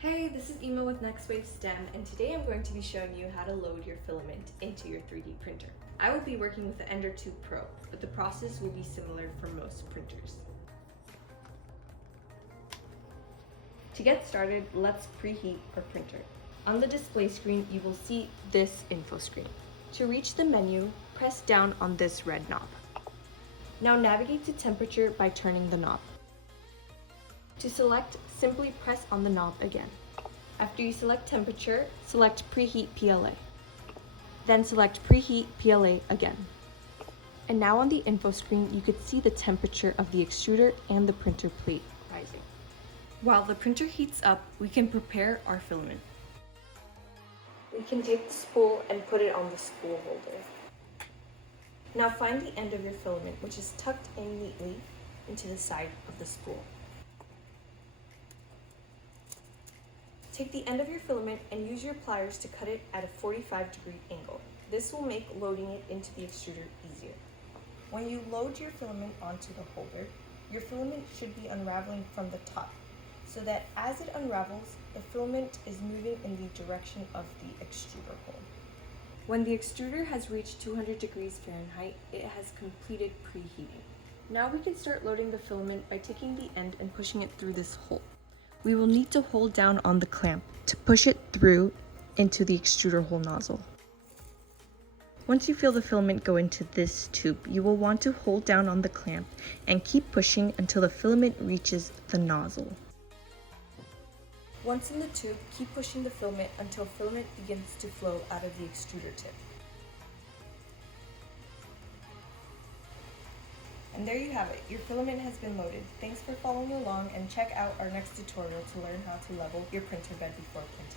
Hey, this is Emma with NextWaveSTEM, and today I'm going to be showing you how to load your filament into your 3D printer. I will be working with the Ender 2 Pro, but the process will be similar for most printers. To get started, let's preheat our printer. On the display screen, you will see this info screen. To reach the menu, press down on this red knob. Now navigate to temperature by turning the knob. To select, simply press on the knob again. After you select temperature, select Preheat PLA. Then select Preheat PLA again. And now on the info screen, you could see the temperature of the extruder and the printer plate rising. While the printer heats up, we can prepare our filament. We can take the spool and put it on the spool holder. Now find the end of your filament, which is tucked in neatly into the side of the spool. Take the end of your filament and use your pliers to cut it at a 45-degree angle. This will make loading it into the extruder easier. When you load your filament onto the holder, your filament should be unraveling from the top, so that as it unravels, the filament is moving in the direction of the extruder hole. When the extruder has reached 200 degrees Fahrenheit, it has completed preheating. Now we can start loading the filament by taking the end and pushing it through this hole. We will need to hold down on the clamp to push it through into the extruder hole nozzle. Once you feel the filament go into this tube, you will want to hold down on the clamp and keep pushing until the filament reaches the nozzle. Once in the tube, keep pushing the filament until filament begins to flow out of the extruder tip. And there you have it, your filament has been loaded. Thanks for following along and check out our next tutorial to learn how to level your printer bed before printing.